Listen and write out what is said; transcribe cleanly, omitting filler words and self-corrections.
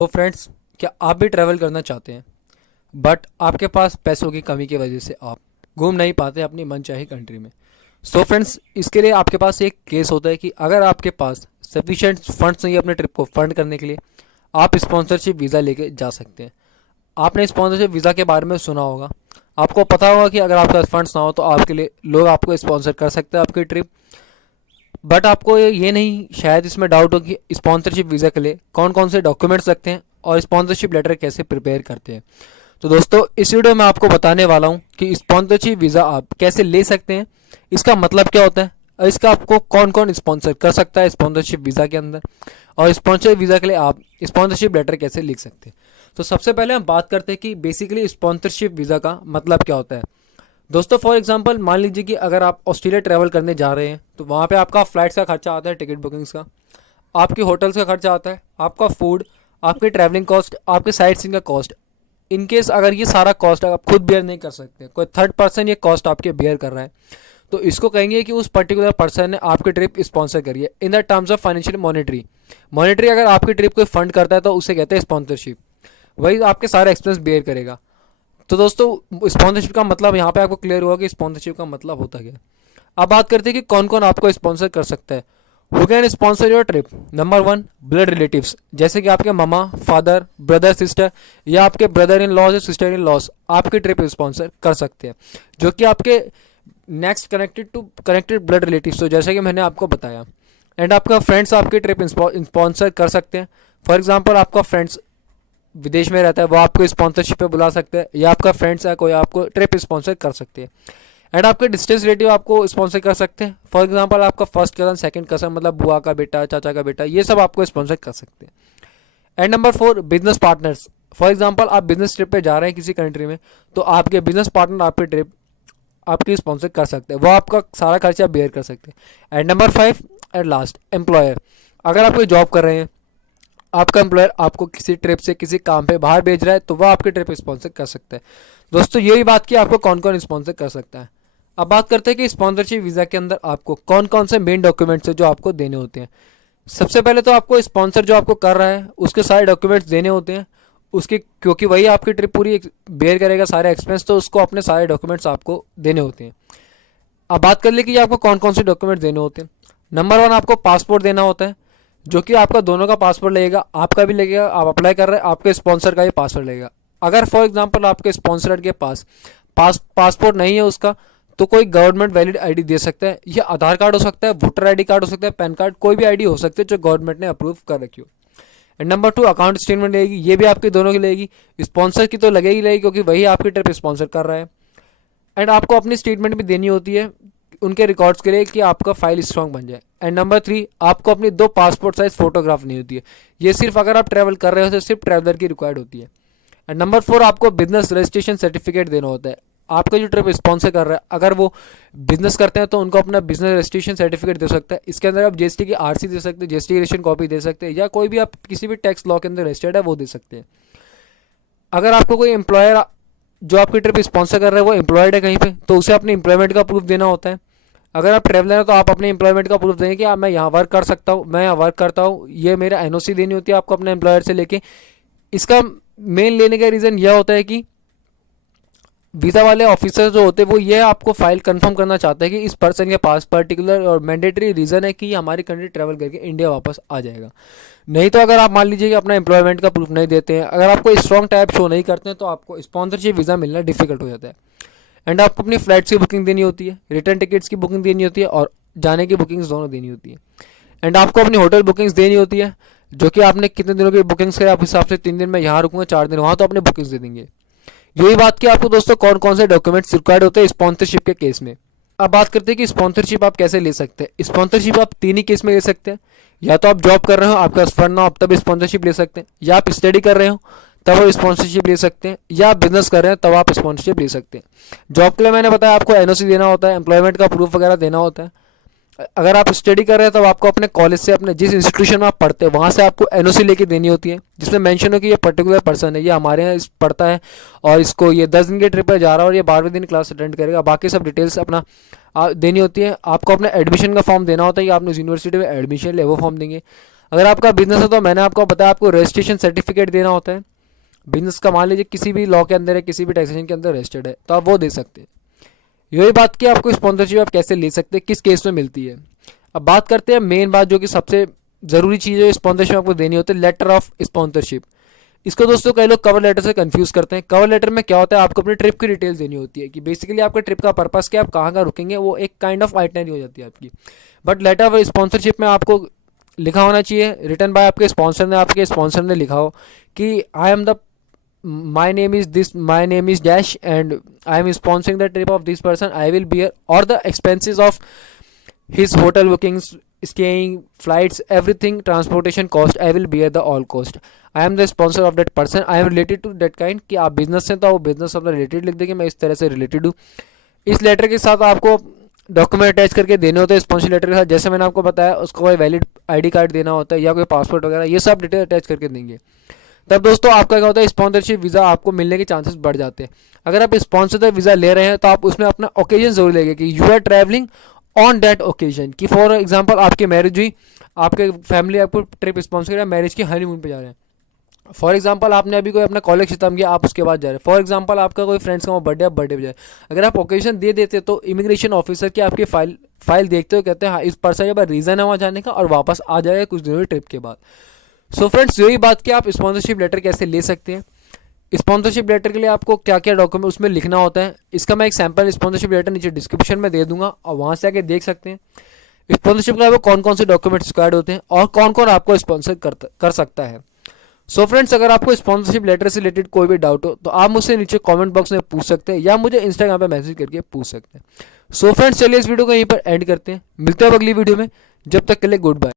तो फ्रेंड्स, क्या आप भी ट्रैवल करना चाहते हैं बट आपके पास पैसों की कमी की वजह से आप घूम नहीं पाते अपनी मनचाही कंट्री में। सो फ्रेंड्स, इसके लिए आपके पास एक केस होता है कि अगर आपके पास सफिशिएंट फंड्स नहीं है अपने ट्रिप को फंड करने के लिए, आप स्पॉन्सरशिप वीज़ा लेके जा सकते हैं। आपने स्पॉन्सरशिप वीज़ा के बारे में सुना होगा, आपको पता होगा कि अगर आपके पास फंड्स ना हो तो आपके लिए लोग आपको स्पॉन्सर कर सकते हैं आपकी ट्रिप। बट आपको ये नहीं शायद इसमें डाउट हो कि स्पॉन्सरशिप वीज़ा के लिए कौन कौन से डॉक्यूमेंट्स लगते हैं और स्पॉन्सरशिप लेटर कैसे प्रिपेयर करते हैं। तो दोस्तों, इस वीडियो में आपको बताने वाला हूँ कि स्पॉन्सरशिप वीज़ा आप कैसे ले सकते हैं, इसका मतलब क्या होता है और इसका आपको कौन कौन स्पॉन्सर कर सकता है स्पॉन्सरशिप वीज़ा के अंदर, और स्पॉन्सरशिप वीज़ा के लिए आप स्पॉन्सरशिप लेटर कैसे लिख सकते हैं। तो सबसे पहले हम बात करते हैं कि बेसिकली स्पॉन्सरशिप वीज़ा का मतलब क्या होता है। दोस्तों, फॉर एग्जांपल मान लीजिए कि अगर आप ऑस्ट्रेलिया ट्रैवल करने जा रहे हैं तो वहाँ पे आपका फ्लाइट्स का खर्चा आता है, टिकट बुकिंग्स का, आपकी होटल्स का खर्चा आता है, आपका फूड, आपकी ट्रैवलिंग कॉस्ट, आपके साइट सीइंग का कॉस्ट। इन केस अगर ये सारा कॉस्ट आप खुद बेयर नहीं कर सकते, कोई थर्ड पर्सन ये कॉस्ट आपके बेयर कर रहा है, तो इसको कहेंगे कि उस पर्टिकुलर पर्सन ने आपकी ट्रिप स्पॉन्सर करी है in the terms of financial monetary. Monetary अगर आपकी ट्रिप कोई फंड करता है तो उसे कहते हैं स्पॉन्सरशिप, वही आपके सारे एक्सपेंस बेयर करेगा। तो दोस्तों, स्पॉन्सरशिप का मतलब यहाँ पे आपको क्लियर हुआ कि स्पॉन्सरशिप का मतलब होता क्या है। अब बात करते हैं कि कौन कौन आपको स्पॉन्सर कर सकता है। Who can sponsor your trip? Number one, blood relatives, जैसे कि आपके मामा, फादर, ब्रदर, सिस्टर, या आपके ब्रदर इन लॉज या सिस्टर इन लॉज आपकी ट्रिप स्पॉन्सर कर सकते हैं, जो कि आपके नेक्स्ट कनेक्टेड ब्लड रिलेटिव्स, तो जैसे कि मैंने आपको बताया। एंड आपका फ्रेंड्स आपकी ट्रिप स्पॉन्सर कर सकते हैं। फॉर एग्जाम्पल, आपका फ्रेंड्स विदेश में रहता है, वो आपको स्पॉन्सरशिप पे बुला सकते हैं, या आपका फ्रेंड्स है कोई आपको ट्रिप स्पॉन्सर कर सकते हैं। एंड आपके डिस्टेंस रिलेटिव आपको स्पॉन्सर कर सकते हैं। फॉर एग्जांपल, आपका फर्स्ट कज़न, सेकंड कज़न, मतलब बुआ का बेटा, चाचा का बेटा, ये सब आपको स्पॉन्सर कर सकते हैं। And number four, business partners. For example, आप बिजनेस ट्रिप पे जा रहे हैं किसी कंट्री में, तो आपके बिजनेस पार्टनर आपकी ट्रिप आपकी स्पॉन्सर कर सकते हैं, वो आपका सारा खर्चा बेयर कर सकते हैं। And number five and last, employer. अगर आप कोई जॉब कर रहे हैं, आपका एम्प्लॉयर आपको किसी ट्रिप से किसी काम पे बाहर भेज रहा है, तो वह आपकी ट्रिप स्पॉन्सर कर सकता है। दोस्तों, यही बात की आपको कौन कौन स्पॉन्सर कर सकता है। अब बात करते हैं कि स्पॉन्सरशिप वीज़ा के अंदर आपको कौन कौन से मेन डॉक्यूमेंट्स है जो आपको देने होते हैं। सबसे पहले तो आपको स्पॉन्सर जो आपको कर रहा है उसके सारे डॉक्यूमेंट्स देने होते हैं उसके, क्योंकि वही आपकी ट्रिप पूरी बेयर करेगा सारे एक्सपेंस, तो उसको अपने सारे डॉक्यूमेंट्स आपको देने होते हैं। अब बात कर ले कि आपको कौन कौन से डॉक्यूमेंट्स देने होते हैं। नंबर वन, आपको पासपोर्ट देना होता है, जो कि आपका दोनों का पासपोर्ट लगेगा, आपका भी लगेगा, आप अप्लाई कर रहे हैं, आपके स्पॉन्सर का भी पासपोर्ट लगेगा। अगर फॉर एग्जांपल आपके स्पॉन्सर के पास पासपोर्ट नहीं है उसका, तो कोई गवर्नमेंट वैलिड आईडी दे सकता है, या आधार कार्ड हो सकता है, वोटर आईडी कार्ड हो सकता है, पैन कार्ड, कोई भी आईडी हो सकती है जो गवर्नमेंट ने अप्रूव कर रखी हो। And number two, account statement लगेगी, ये भी आपकी दोनों की लगेगी, स्पॉन्सर की तो लगेगी क्योंकि वही आपकी ट्रिप स्पॉन्सर कर रहा है। एंड आपको अपनी स्टेटमेंट भी देनी होती है उनके रिकॉर्ड्स के लिए कि आपका फाइल स्ट्रांग बन जाए। एंड नंबर थ्री, आपको अपनी दो पासपोर्ट साइज फोटोग्राफ नहीं होती है, ये सिर्फ अगर आप ट्रैवल कर रहे हो तो सिर्फ ट्रैवलर की रिक्वायर्ड होती है। एंड नंबर फोर, आपको बिजनेस रजिस्ट्रेशन सर्टिफिकेट देना होता है। आपका जो ट्रिप स्पॉन्सर कर रहा है, अगर वो बिजनेस करते हैं तो उनको अपना बिजनेस रजिस्ट्रेशन सर्टिफिकेट दे सकता है। इसके अंदर आप जीएसटी की आरसी दे सकते हैं, जीएसटी की रजिस्ट्रेशन कॉपी दे सकते हैं, या कोई भी आप किसी भी टैक्स लॉ के अंदर रजिस्टर्ड है वो दे सकते हैं। अगर आपको कोई एम्प्लॉयर जो आपकी ट्रिप स्पॉन्सर कर रहा है वो एम्प्लॉयड है कहीं पे, तो उसे अपने एम्प्लॉयमेंट का प्रूफ देना होता है। अगर आप ट्रैवलर हैं तो आप अपने एम्प्लॉयमेंट का प्रूफ देंगे कि मैं यहाँ वर्क कर सकता हूँ, मैं यहाँ वर्क करता हूँ, ये मेरा एनओसी देनी होती है आपको अपने एम्प्लॉयर से लेके। इसका मेन लेने का रीज़न यह होता है कि वीज़ा वाले ऑफिसर जो होते हैं वो ये आपको फाइल कंफर्म करना चाहते हैं कि इस पर्सन के पास पर्टिकुलर और मैंडेटरी रीज़न है कि ये हमारी कंट्री ट्रैवल करके इंडिया वापस आ जाएगा। नहीं तो अगर आप मान लीजिए कि अपना एम्प्लॉयमेंट का प्रूफ नहीं देते हैं, अगर आपको स्ट्रॉन्ग टाइप शो नहीं करते हैं, तो आपको स्पॉन्सरशिप वीज़ा मिलना डिफिकल्ट हो जाता है। एंड आपको अपनी फ्लाइट्स की बुकिंग देनी होती है, रिटर्न टिकट्स की बुकिंग देनी होती है, और जाने की बुकिंग्स दोनों देनी होती है। एंड आपको अपनी होटल बुकिंग्स देनी होती है, जो कि आपने कितने दिनों की बुकिंग्स करें, आप हिसाब से 3 दिन में यहाँ रुकूंगा, 4 दिन वहाँ, तो अपने बुकिंग्स दे देंगे। यही बात की आपको दोस्तों कौन कौन से डॉक्यूमेंट्स रिक्वायर्ड होते हैं स्पॉन्सरशिप के केस में। अब बात करते हैं कि स्पॉन्सरशिप आप कैसे ले सकते हैं। स्पॉन्सरशिप आप तीन ही केस में ले सकते हैं, या तो आप जॉब कर रहे हो, आपका फंड ना हो, आप तब स्पॉन्सरशिप ले सकते हैं, या आप स्टडी कर रहे हो तब आप स्पॉन्सरशिप ले सकते हैं, या आप बिजनेस कर रहे हैं तब आप स्पॉन्सरशिप ले सकते हैं। जॉब के लिए मैंने बताया आपको एनओसी देना होता है, एम्प्लॉयमेंट का प्रूफ वगैरह देना होता है। अगर आप स्टडी कर रहे हैं तब आपको अपने कॉलेज से, अपने जिस इंस्टीट्यूशन में आप पढ़ते हैं वहाँ से आपको एनओसी लेके देनी होती है, जिसमें मेंशन हो कि ये पर्टिकुलर पर्सन है, ये हमारे यहाँ पढ़ता है और इसको ये 10 दिन के ट्रिप पर जा रहा है और ये 12वें दिन क्लास अटेंड करेगा। बाकी सब डिटेल्स अपना देनी होती है। आपको अपना एडमिशन का फॉर्म देना होता है कि आपने यूनिवर्सिटी में एडमिशन लिया, वो फॉर्म देंगे। अगर आपका बिजनेस है तो मैंने आपको बताया आपको रजिस्ट्रेशन सर्टिफिकेट देना होता है। बिजनेस का मान लीजिए किसी भी लॉ के अंदर है, किसी भी टैक्सेशन के अंदर रजिस्टर्ड है, तो आप वो दे सकते हैं। यही बात कि आपको स्पॉन्सरशिप आप कैसे ले सकते हैं, किस केस में मिलती है। अब बात करते हैं मेन बात जो कि सबसे ज़रूरी चीज़ है स्पॉन्सरशिप आपको देनी होती है, लेटर ऑफ स्पॉन्सरशिप। इसको दोस्तों कई लोग कवर लेटर से कंफ्यूज करते हैं। कवर लेटर में क्या होता है, आपको अपनी ट्रिप की डिटेल्स देनी होती है कि बेसिकली आपके ट्रिप का पर्पस क्या, आप कहाँ रुकेंगे, वो एक काइंड ऑफ आइटनरी हो जाती है आपकी। बट लेटर ऑफ स्पॉन्सरशिप में आपको लिखा होना चाहिए, रिटर्न बाय आपके स्पॉन्सर ने, आपके स्पॉन्सर ने लिखा हो कि I am the my name is dash and I am sponsoring the trip of this person, I will bear all the expenses of his hotel bookings, staying, flights, everything, transportation cost, I will bear the all cost. I am the sponsor of that person, I am related to that kind। कि आप business से तो आप business अपना related लिख देंगे, मैं इस तरह से रिलेटेड हूँ। इस लेटर के साथ आपको डॉक्यूमेंट अटैच करके देने होते हैं स्पॉन्सर लेटर के साथ। जैसे मैंने आपको बताया उसको कोई वैलिड आईडी कार्ड देना होता है या कोई पासपोर्ट वगैरह, ये सब डिटेल अटैच करके देंगे। तब दोस्तों आपका क्या होता है, स्पॉन्सरशिप वीज़ा आपको मिलने के चांसेस बढ़ जाते हैं। अगर आप स्पॉन्सर वीज़ा ले रहे हैं तो आप उसमें अपना ओकेजन जरूर लेंगे कि you are travelling on that occasion. कि फॉर एग्जांपल आपकी मैरिज हुई, आपके फैमिली आपको ट्रिप स्पॉन्सर किया, मैरिज की हनीमून पे जा रहे हैं। फॉर एग्जांपल आपने अभी कोई अपना कॉलेज खत्म किया, आप उसके बाद जा रहे हैं। फॉर एग्जांपल आपका कोई फ्रेंड्स का बर्थडे, आप बर्थडे पे जाए, अगर आप ओकेजन दे देते तो इमिग्रेशन ऑफिसर की आपकी फाइल देखते हो कहते हैं हाँ इस पर्सन के बाद रीज़न है वहाँ जाने का और वापस आ जाएगा कुछ दिनों की ट्रिप के बाद। सो फ्रेंड्स यही बात कि आप स्पॉन्सरशिप लेटर कैसे ले सकते हैं। स्पॉन्सरशिप लेटर के लिए आपको क्या क्या डॉक्यूमेंट उसमें लिखना होता है, इसका मैं एक सैम्पल स्पॉन्सरशिप लेटर नीचे डिस्क्रिप्शन में दे दूंगा और वहाँ से आके देख सकते हैं स्पॉन्सरशिप के अलावा कौन कौन से डॉक्यूमेंट्स रिक्वायर्ड होते हैं और कौन कौन आपको स्पॉन्सर कर सकता है। सो फ्रेंड्स अगर आपको स्पॉन्सरशिप लेटर से रिलेटेड कोई भी डाउट हो तो आप मुझसे नीचे कमेंट बॉक्स में पूछ सकते हैं या मुझे इंस्टाग्राम पे मैसेज करके पूछ सकते हैं। सो फ्रेंड्स चलिए इस वीडियो को यहीं पर एंड करते हैं, मिलते हैं अब अगली वीडियो में, जब तक के लिए गुड बाय।